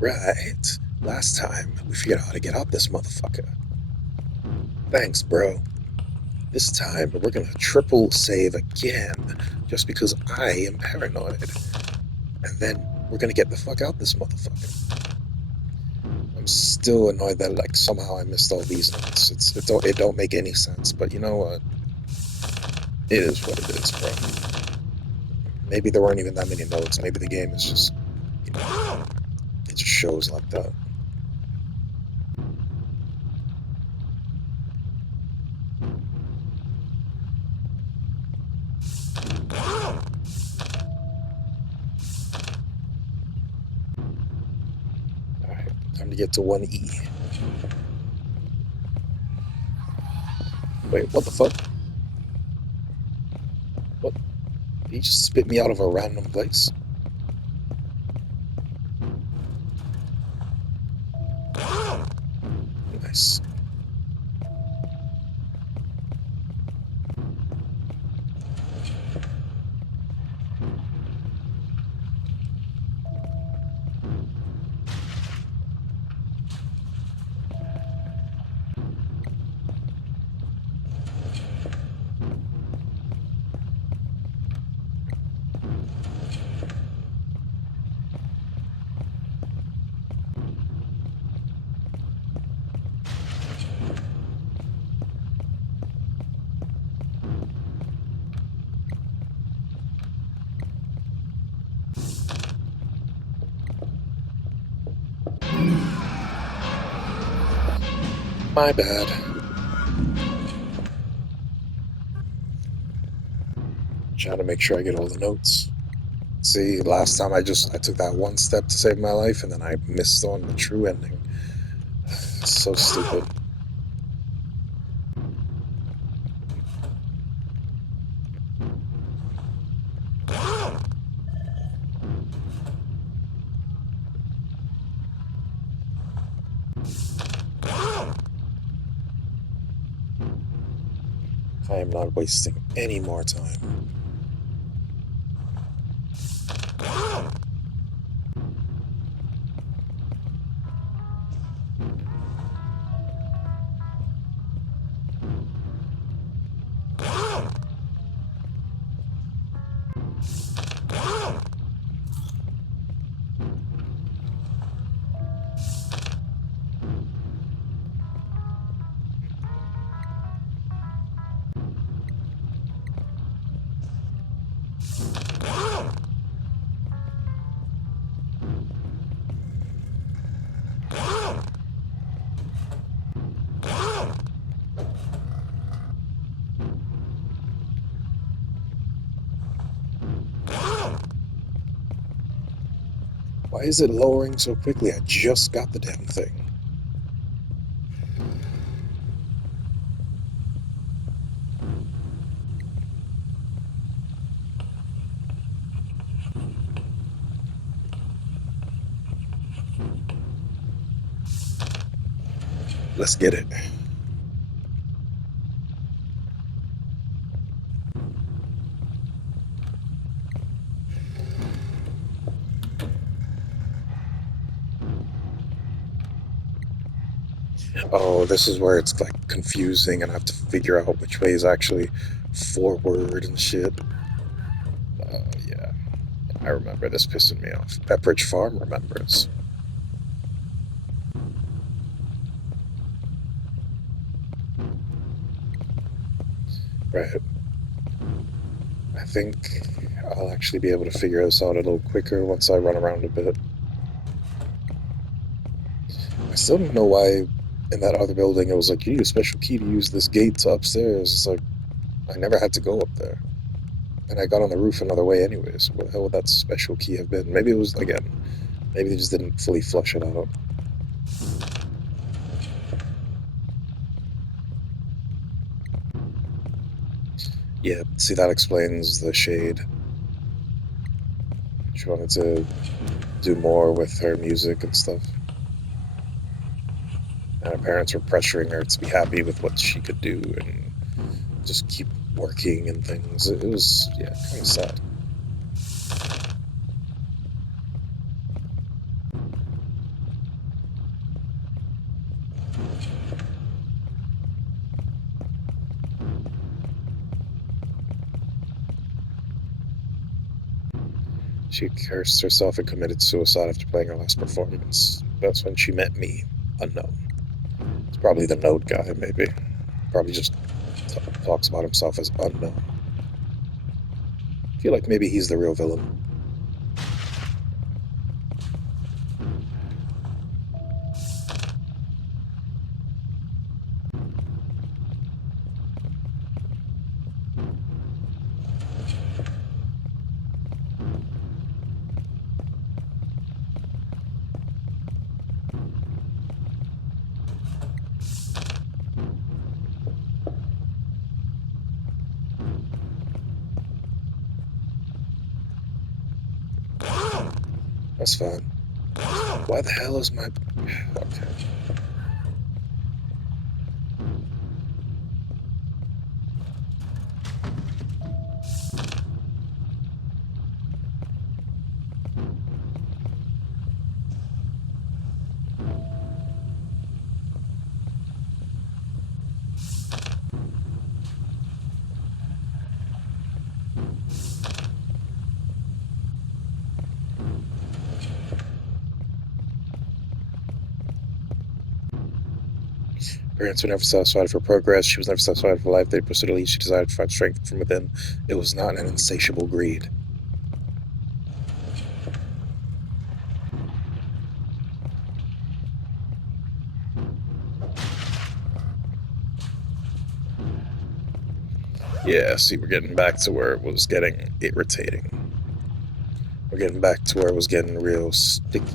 Right. Last time, we figured out how to get out this motherfucker. Thanks, bro. This time, we're gonna triple save again, just because I am paranoid. And then, we're gonna get the fuck out this motherfucker. I'm still annoyed that, like, somehow I missed all these notes. It don't make any sense, but you know what? It is what it is, bro. Maybe there weren't even that many notes. Maybe the game is just, you know, it just shows like that. Alright, time to get to 1E. Wait, what the fuck? What? He just spit me out of a random place? Nice. My bad. Trying to make sure I get all the notes. See, last time I took that one step to save my life and then I missed on the true ending. It's so stupid. I am not wasting any more time. Why is it lowering so quickly? I just got the damn thing. Let's get it. Oh, this is where it's like confusing and I have to figure out which way is actually forward and shit. Yeah, I remember this pissing me off. Pepperidge Farm remembers. Right. I think I'll actually be able to figure this out a little quicker once I run around a bit. I still don't know why in that other building it was like, you need a special key to use this gate upstairs. It's like, I never had to go up there. And I got on the roof another way anyways. What the hell would that special key have been? Maybe it was, again, maybe they just didn't fully flush it out. Yeah, see, that explains the shade. She wanted to do more with her music and stuff. And her parents were pressuring her to be happy with what she could do and just keep working and things. It was, yeah, kind of sad. She cursed herself and committed suicide after playing her last performance. That's when she met me. Unknown. It's probably the node guy, maybe. Probably just talks about himself as unknown. I feel like maybe he's the real villain. That's fine. Why the hell is my... Okay. Parents were never satisfied with her progress. She was never satisfied with her life. They pursued a lead. She desired to find strength from within. It was not an insatiable greed. Yeah, see, we're getting back to where it was getting irritating. We're getting back to where it was getting real sticky.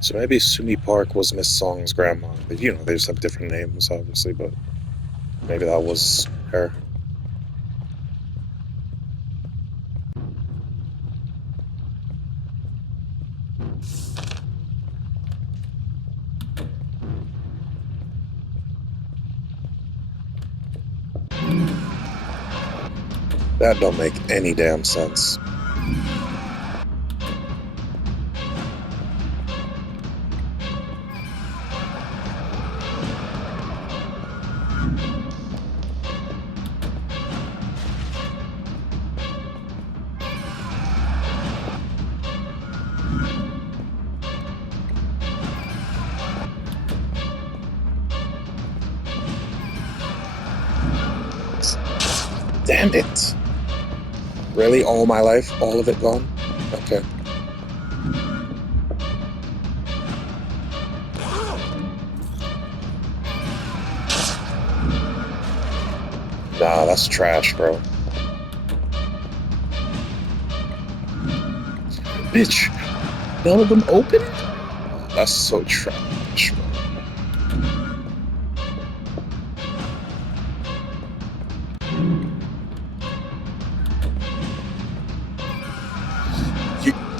So maybe Sumi Park was Miss Song's grandma. They just have different names, obviously, but maybe that was her. That don't make any damn sense. Damn it. Really? All my life? All of it gone? Okay. Nah, that's trash, bro. Bitch, none of them open? That's so trash, bro.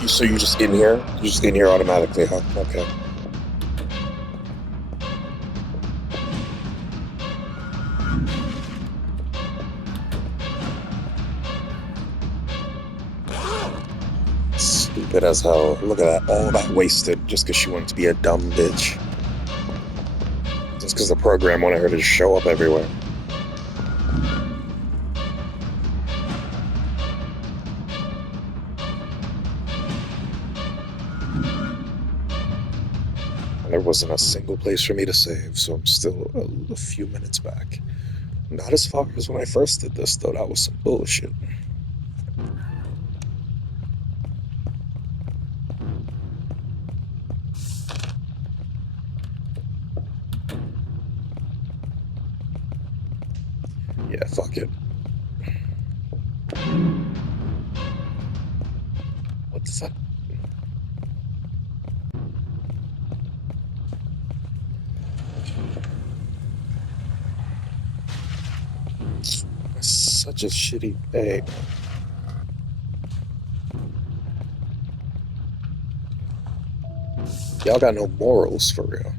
So you just in here? You just in here automatically, huh? Okay. Stupid as hell. Look at that. All that wasted just because she wanted to be a dumb bitch. Just because the program wanted her to show up everywhere. And there wasn't a single place for me to save, so I'm still a few minutes back. Not as far as when I first did this, though. That was some bullshit. Yeah, fuck it. What the fuck? That's such a shitty day. Y'all got no morals for real.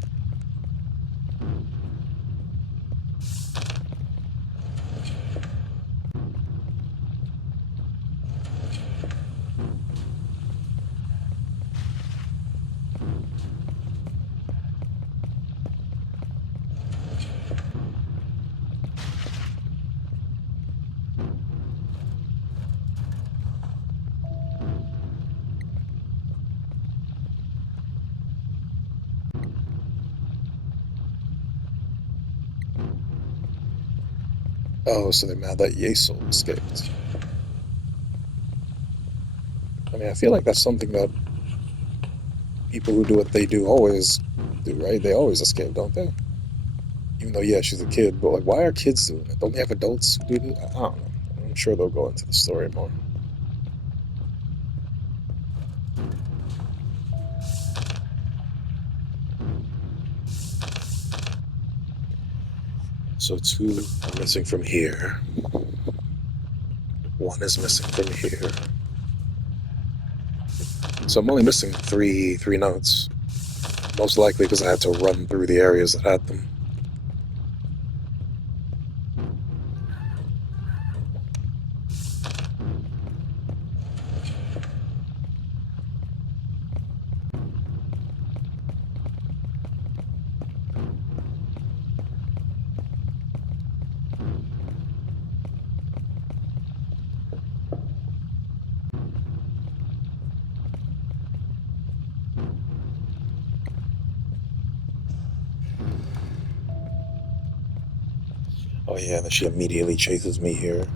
Oh, so they're mad that Yesel escaped. I mean, I feel like that's something that people who do what they do always do, right? They always escape, don't they? Even though, yeah, she's a kid, but like, why are kids doing it? Don't they have adults who do this? I don't know. I'm sure they'll go into the story more. So two are missing from here. One is missing from here. So I'm only missing three notes. Most likely because I had to run through the areas that had them. Oh yeah, and then she immediately chases me here.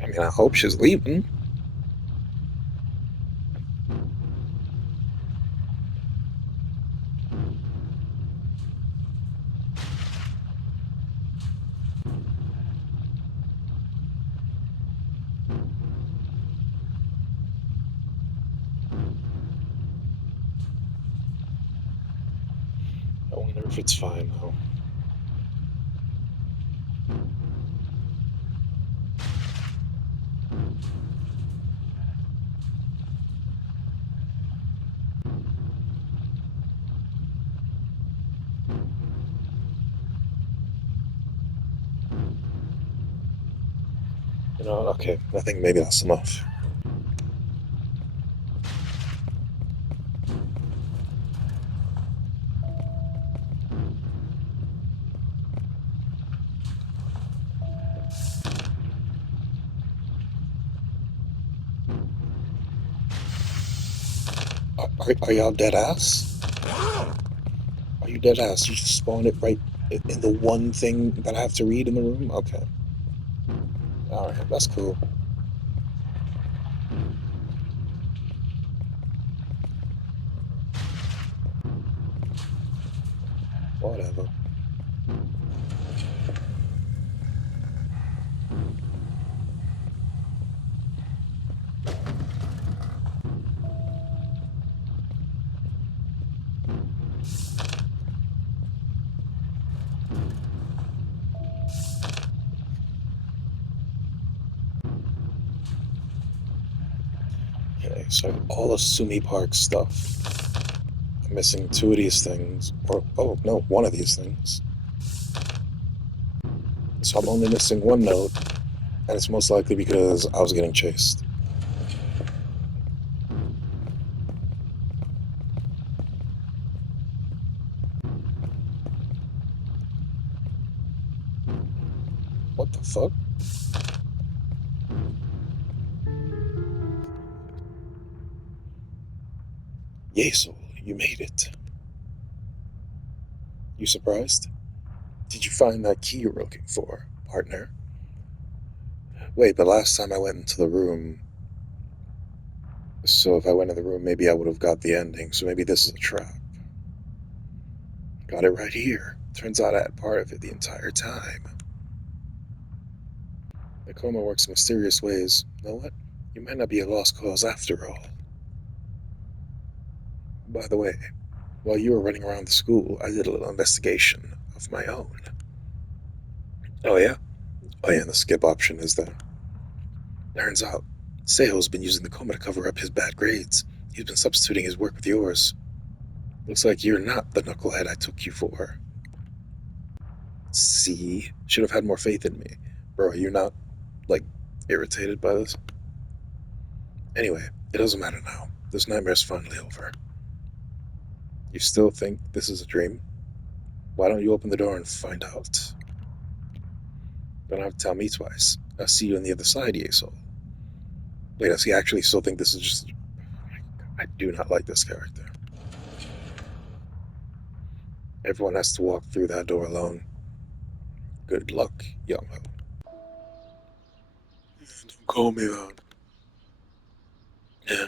I mean, I hope she's leaving. I wonder if it's fine though. You know, okay, I think maybe that's enough. Are y'all dead ass? Are you dead ass? You just spawn it right in the one thing that I have to read in the room? Okay. Alright, that's cool. Whatever. Okay, so all of Sumi Park stuff. I'm missing two of these things. Or, oh, no, one of these things. So I'm only missing one note, and it's most likely because I was getting chased. What the fuck? Yeso, you made it. You surprised? Did you find that key you're looking for, partner? Wait, the last time I went into the room, so if I went in the room, maybe I would have got the ending, so maybe this is a trap. Got it right here. Turns out I had part of it the entire time. The coma works in mysterious ways. You know what? You might not be a lost cause after all. By the way, while you were running around the school, I did a little investigation of my own. Oh, yeah? Oh, yeah, and the skip option is there. Turns out, Seho's been using the coma to cover up his bad grades. He's been substituting his work with yours. Looks like you're not the knucklehead I took you for. See? Should have had more faith in me. Bro, are you not, like, irritated by this? Anyway, it doesn't matter now. This nightmare's finally over. You still think this is a dream? Why don't you open the door and find out? Don't have to tell me twice. I'll see you on the other side, Yesol. Wait, does he actually still think this is just... I do not like this character. Everyone has to walk through that door alone. Good luck, young ho. Don't call me that. Yeah.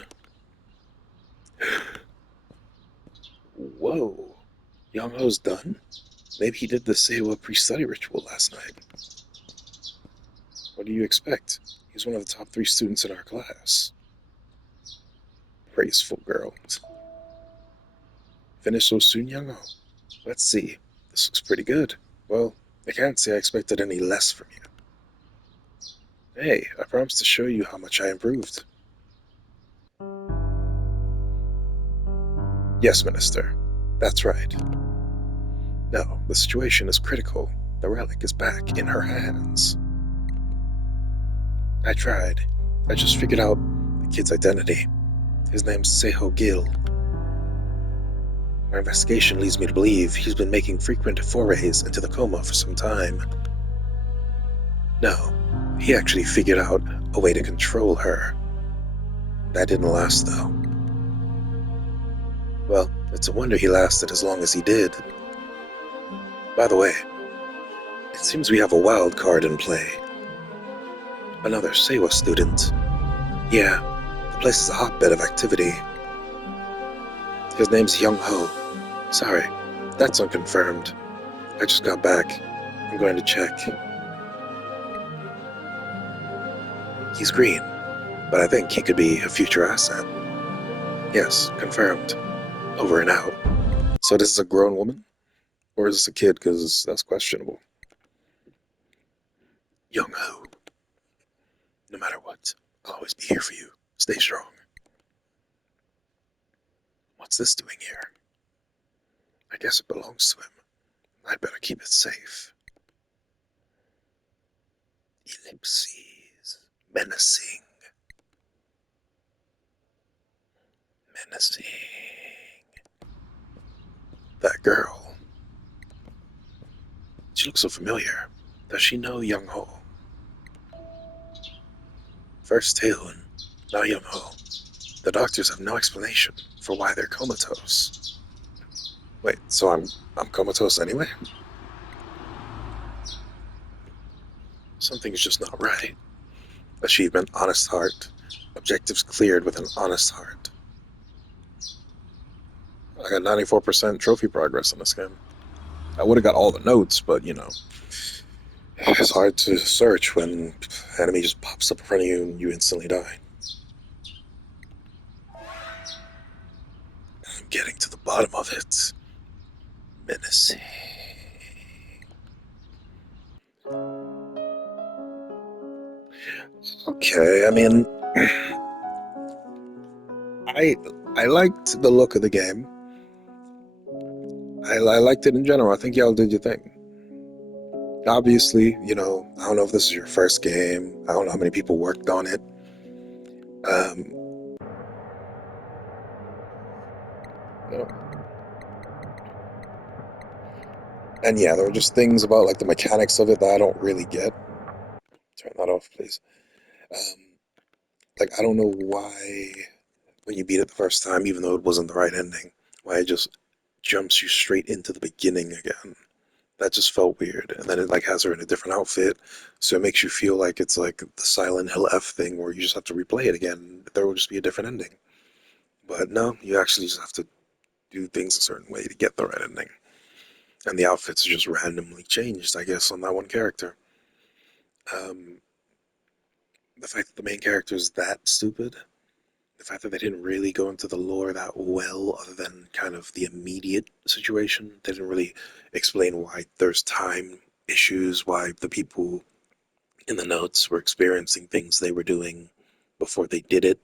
Whoa. Young ho's done? Maybe he did the Sewa pre-study ritual last night. What do you expect? He's one of the top 3 students in our class. Praiseful girl. Finished so soon, young ho? Let's see. This looks pretty good. Well, I can't say I expected any less from you. Hey, I promised to show you how much I improved. Yes, Minister. That's right. No, the situation is critical. The relic is back in her hands. I tried. I just figured out the kid's identity. His name's Seho Gil. My investigation leads me to believe he's been making frequent forays into the Coma for some time. No, he actually figured out a way to control her. That didn't last, though. Well, it's a wonder he lasted as long as he did. By the way, it seems we have a wild card in play. Another Sewa student. Yeah, the place is a hotbed of activity. His name's Young Ho. Sorry, that's unconfirmed. I just got back. I'm going to check. He's green, but I think he could be a future asset. Yes, confirmed. Over and out. So this is a grown woman? Or is this a kid? Because that's questionable. Young Ho. No matter what, I'll always be here for you. Stay strong. What's this doing here? I guess it belongs to him. I'd better keep it safe. Ellipses. Menacing. Menacing. That girl. She looks so familiar. Does she know Young Ho? First Taehoon, now Young Ho. The doctors have no explanation for why they're comatose. Wait, so I'm comatose anyway? Something's just not right. Achievement, honest heart. Objectives cleared with an honest heart. I got 94% trophy progress in this game. I would have got all the notes, but you know, it's hard to search when enemy just pops up in front of you and you instantly die. I'm getting to the bottom of it. Menacing. Okay, I mean, I I liked the look of the game. I liked it in general. I think y'all did your thing. Obviously, you know, I don't know if this is your first game. I don't know how many people worked on it. Um, no. And yeah, there were just things about like the mechanics of it that I don't really get. Turn that off, please. Um, like I don't know why when you beat it the first time, even though it wasn't the right ending, why it just jumps you straight into the beginning again. That just felt weird. And then it like has her in a different outfit, so it makes you feel like it's like the Silent Hill F thing where you just have to replay it again. There will just be a different ending. But no, you actually just have to do things a certain way to get the right ending. And the outfits are just randomly changed, I guess, on that one character. Um, the fact that the main character is that stupid, the fact that they didn't really go into the lore that well, other than kind of the immediate situation, they didn't really explain why there's time issues, why the people in the notes were experiencing things they were doing before they did it.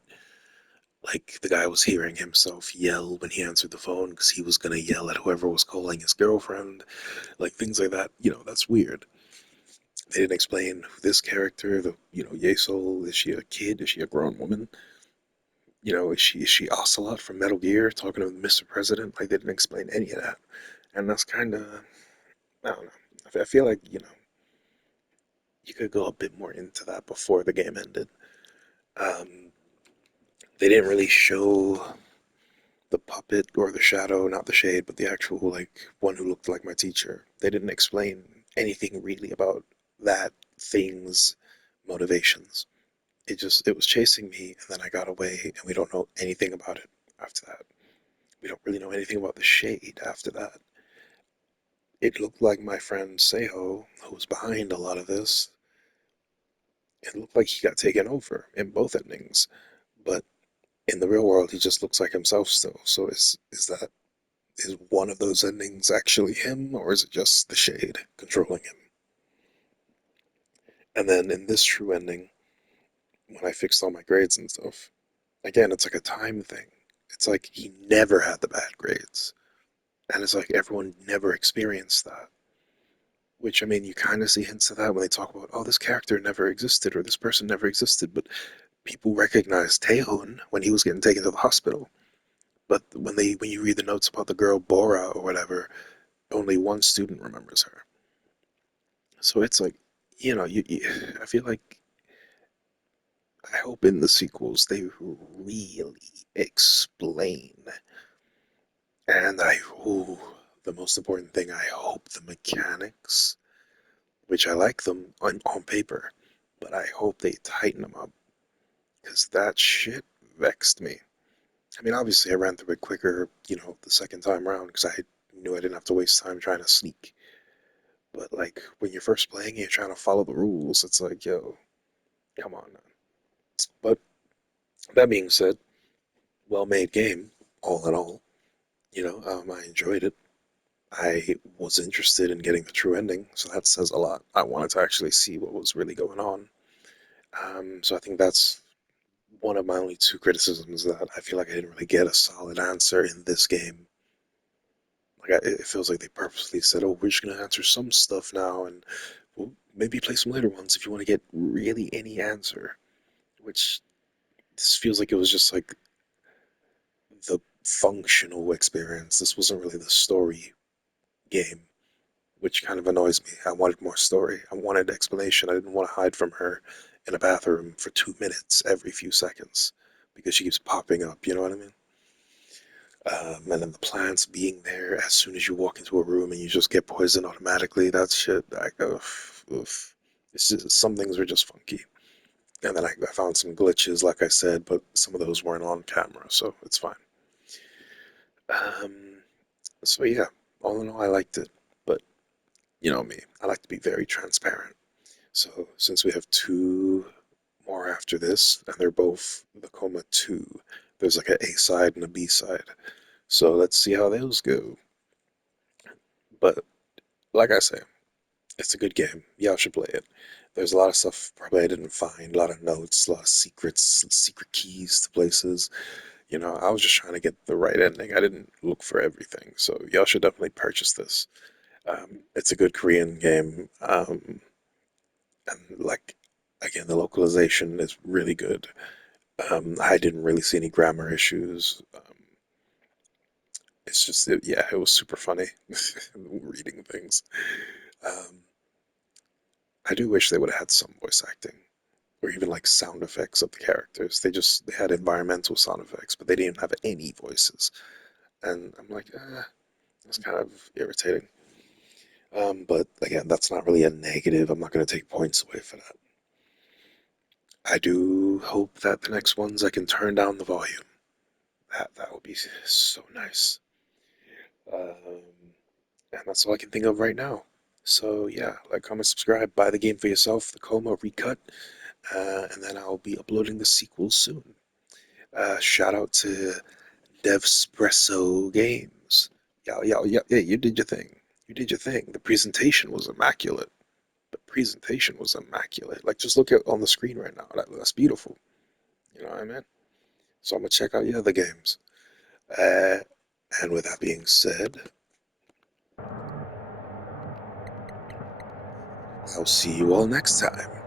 Like the guy was hearing himself yell when he answered the phone because he was gonna yell at whoever was calling his girlfriend, like things like that. That's weird. They didn't explain who this character, the Yesol, is she a kid? Is she a grown woman? Is she Ocelot from Metal Gear talking to Mr. President? Like they didn't explain any of that, and that's kind of I don't know. I feel like you could go a bit more into that before the game ended. Um, they didn't really show the puppet or the shadow, not the shade, but the actual like one who looked like my teacher. They didn't explain anything really about that thing's motivations. It was chasing me and then I got away and we don't know anything about it after that. We don't really know anything about the shade after that. It looked like my friend Seho, who was behind a lot of this, it looked like he got taken over in both endings. But in the real world he just looks like himself still. So is one of those endings actually him, or is it just the shade controlling him? And then in this true ending, when I fixed all my grades and stuff, again, it's like a time thing. It's like he never had the bad grades. And it's like everyone never experienced that. Which, I mean, you kind of see hints of that when they talk about, oh, this character never existed or this person never existed. But people recognized Taehoon when he was getting taken to the hospital. But when you read the notes about the girl Bora or whatever, only one student remembers her. So it's like, I feel like I hope in the sequels they really explain. And the most important thing, I hope the mechanics, which I like them on paper, but I hope they tighten them up because that shit vexed me. I mean, obviously, I ran through it quicker, the second time around because I knew I didn't have to waste time trying to sneak. But like when you're first playing, you're trying to follow the rules. It's like, yo, come on, man. But that being said, well-made game, all in all. I enjoyed it. I was interested in getting the true ending, so that says a lot. I wanted to actually see what was really going on. So I think that's one of my only two criticisms that I feel like I didn't really get a solid answer in this game. Like it feels like they purposely said, "Oh, we're just gonna answer some stuff now, and we'll maybe play some later ones if you want to get really any answer." Which this feels like it was just like the functional experience. This wasn't really the story game, which kind of annoys me. I wanted more story. I wanted explanation. I didn't want to hide from her in a bathroom for 2 minutes every few seconds because she keeps popping up. You know what I mean? And then the plants being there as soon as you walk into a room and you just get poisoned automatically. That shit, like, oof, oof. Some things were just funky. And then I found some glitches, like I said, but some of those weren't on camera, so it's fine. Um, so yeah, all in all, I liked it. But you know me, I like to be very transparent. So since we have two more after this, and they're both the Coma 2, there's like an A side and a B side. So let's see how those go. But like I say, it's a good game. Y'all should play it. There's a lot of stuff probably I didn't find, a lot of notes, a lot of secrets, secret keys to places. I was just trying to get the right ending. I didn't look for everything. So y'all should definitely purchase this. It's a good Korean game. And like, again, the localization is really good. I didn't really see any grammar issues. It's just, yeah, it was super funny reading things. Um, I do wish they would have had some voice acting or even like sound effects of the characters. They had environmental sound effects, but they didn't have any voices. And I'm like, it's kind of irritating. But again, that's not really a negative. I'm not going to take points away for that. I do hope that the next ones I can turn down the volume. That would be so nice. Um, and that's all I can think of right now. So yeah, like, comment, subscribe, buy the game for yourself, the Coma Recut, and then I'll be uploading the sequel soon. Shout out to Devspresso Games. Yeah, you did your thing. You did your thing. The presentation was immaculate. The presentation was immaculate. Like, just look at on the screen right now. That's beautiful. You know what I mean? So I'm gonna check out your other games. Uh, and with that being said, I'll see you all next time.